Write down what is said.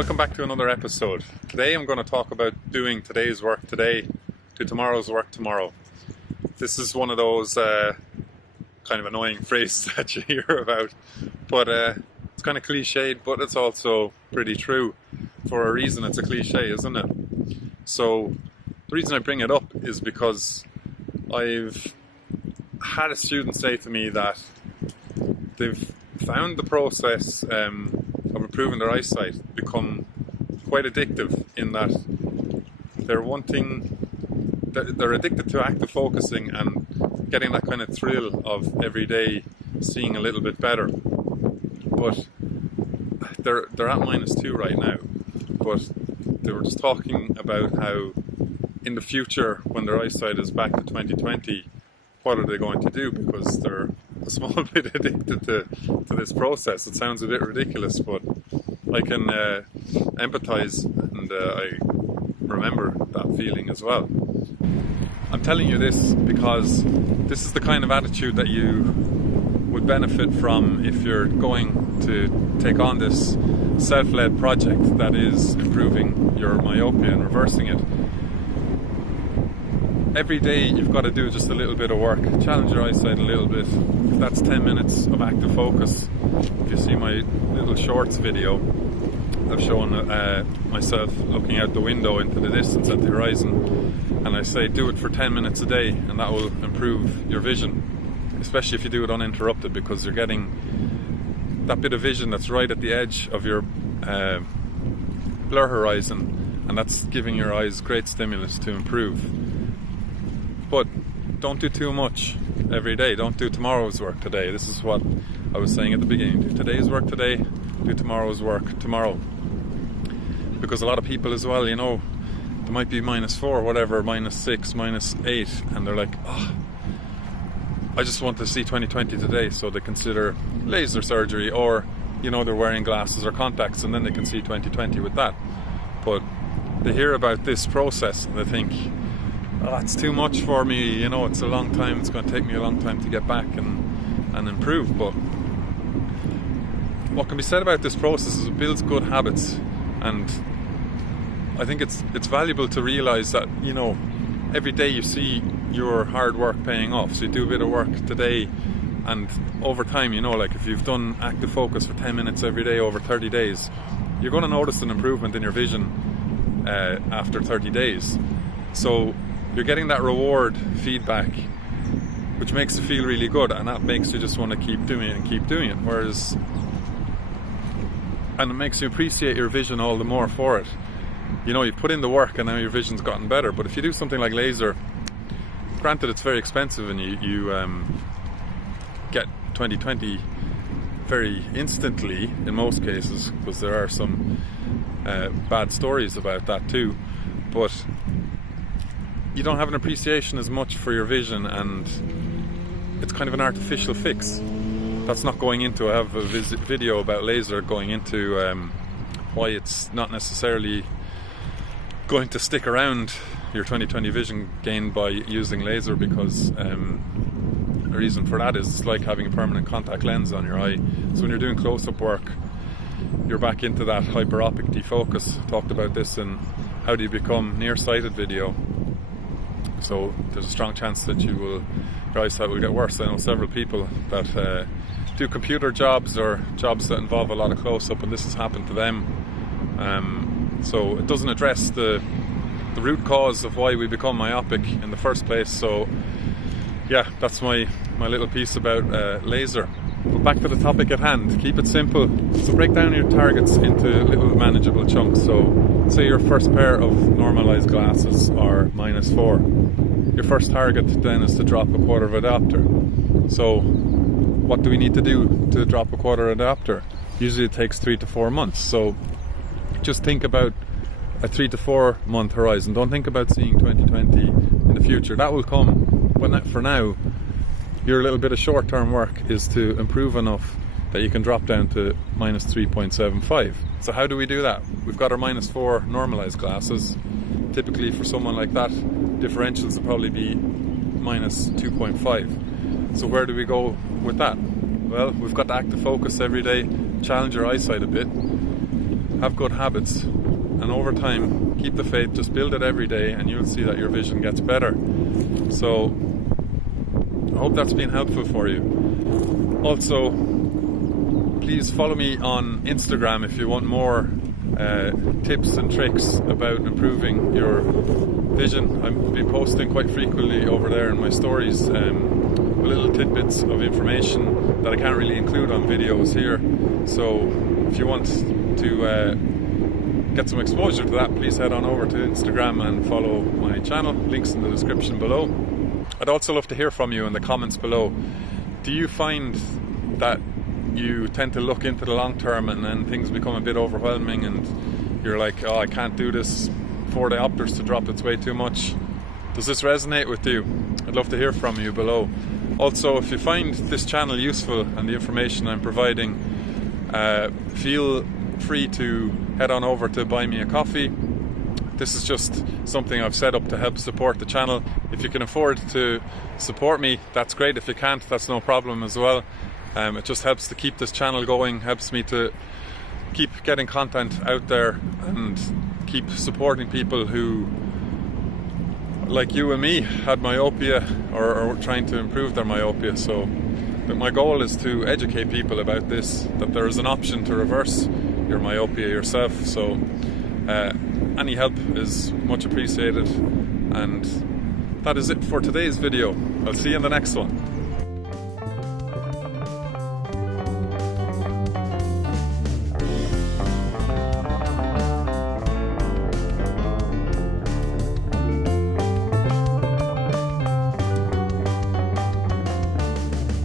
Welcome back to another episode. Today I'm going to talk about doing today's work today to tomorrow's work tomorrow. This is one of those kind of annoying phrases that you hear about, but it's kind of cliched, but it's also pretty true. For a reason it's a cliche, isn't it? So the reason I bring it up is because I've had a student say to me that they've found the process of improving their eyesight become quite addictive, in that they're addicted to active focusing and getting that kind of thrill of every day seeing a little bit better. But they're at -2 right now, but they were just talking about how in the future, when their eyesight is back to 2020, what are they going to do, because they're a small bit addicted to this process. It sounds a bit ridiculous, but I can empathize, and I remember that feeling as well. I'm telling you this because this is the kind of attitude that you would benefit from if you're going to take on this self-led project that is improving your myopia and reversing it. Every day you've got to do just a little bit of work, challenge your eyesight a little bit. If that's 10 minutes of active focus, if you see my little shorts video, I've shown myself looking out the window into the distance at the horizon, and I say do it for 10 minutes a day, and that will improve your vision, especially if you do it uninterrupted, because you're getting that bit of vision that's right at the edge of your blur horizon, and that's giving your eyes great stimulus to improve. But don't do too much every day. Don't do tomorrow's work today. This is what I was saying at the beginning. Do today's work today, do tomorrow's work tomorrow. Because a lot of people as well, you know, they might be -4, whatever, -6, -8, and they're like, oh, I just want to see 20/20 today, so they consider laser surgery, or, you know, they're wearing glasses or contacts, and then they can see 20/20 with that. But they hear about this process and they think, oh, it's too much for me, you know, it's a long time, it's going to take me a long time to get back and improve. But what can be said about this process is it builds good habits, and I think it's valuable to realise that, you know, every day you see your hard work paying off. So you do a bit of work today, and over time, you know, like if you've done active focus for 10 minutes every day over 30 days, you're going to notice an improvement in your vision after 30 days. So you're getting that reward feedback, which makes you feel really good, and that makes you just want to keep doing it and keep doing it. And it makes you appreciate your vision all the more for it. You know, you've put in the work and now your vision's gotten better. But if you do something like laser, granted it's very expensive, and you get 20/20 very instantly in most cases, because there are some bad stories about that too, but you don't have an appreciation as much for your vision, and it's kind of an artificial fix. That's not going into, I have a video about laser going into why it's not necessarily going to stick around your 20/20 vision gain by using laser, because the reason for that is it's like having a permanent contact lens on your eye. So when you're doing close-up work, you're back into that hyperopic defocus. Talked about this in How Do You Become Nearsighted video. So there's a strong chance that your eyesight will get worse. I know several people that do computer jobs or jobs that involve a lot of close-up, and this has happened to them. So it doesn't address the root cause of why we become myopic in the first place. So yeah, that's my little piece about laser. But back to the topic at hand. Keep it simple. So break down your targets into little manageable chunks. So say your first pair of normalized glasses are -4. Your first target then is to drop a quarter of a diopter. So what do we need to do to drop a quarter of a diopter? Usually it takes 3 to 4 months. So just think about a 3 to 4 month horizon. Don't think about seeing 20/20 in the future. That will come. But for now, your little bit of short-term work is to improve enough that you can drop down to -3.75. So how do we do that? We've got our -4 normalized glasses. Typically for someone like that, differentials will probably be -2.5. So where do we go with that? Well, we've got to active focus every day, challenge your eyesight a bit. have good habits, and over time keep the faith, just build it every day, and you'll see that your vision gets better. So I hope that's been helpful for you. Also, please follow me on Instagram if you want more tips and tricks about improving your vision. I've been posting quite frequently over there in my stories little tidbits of information that I can't really include on videos here. So if you want to get some exposure to that, please head on over to Instagram and follow my channel. Links in the description below. I'd also love to hear from you in the comments below. Do you find that you tend to look into the long term and then things become a bit overwhelming and you're like, oh, I can't do this, 4 diopters to drop, it's way too much? Does this resonate with you? I'd love to hear from you below. Also, if you find this channel useful and the information I'm providing, feel free to head on over to buy me a coffee. This is just something I've set up to help support the channel. If you can afford to support me, that's great. If you can't, that's no problem as well. It just helps to keep this channel going, helps me to keep getting content out there and keep supporting people who, like you and me, had myopia or are trying to improve their myopia. So my goal is to educate people about this, that there is an option to reverse your myopia yourself. So any help is much appreciated, and that is it for today's video. I'll see you in the next one.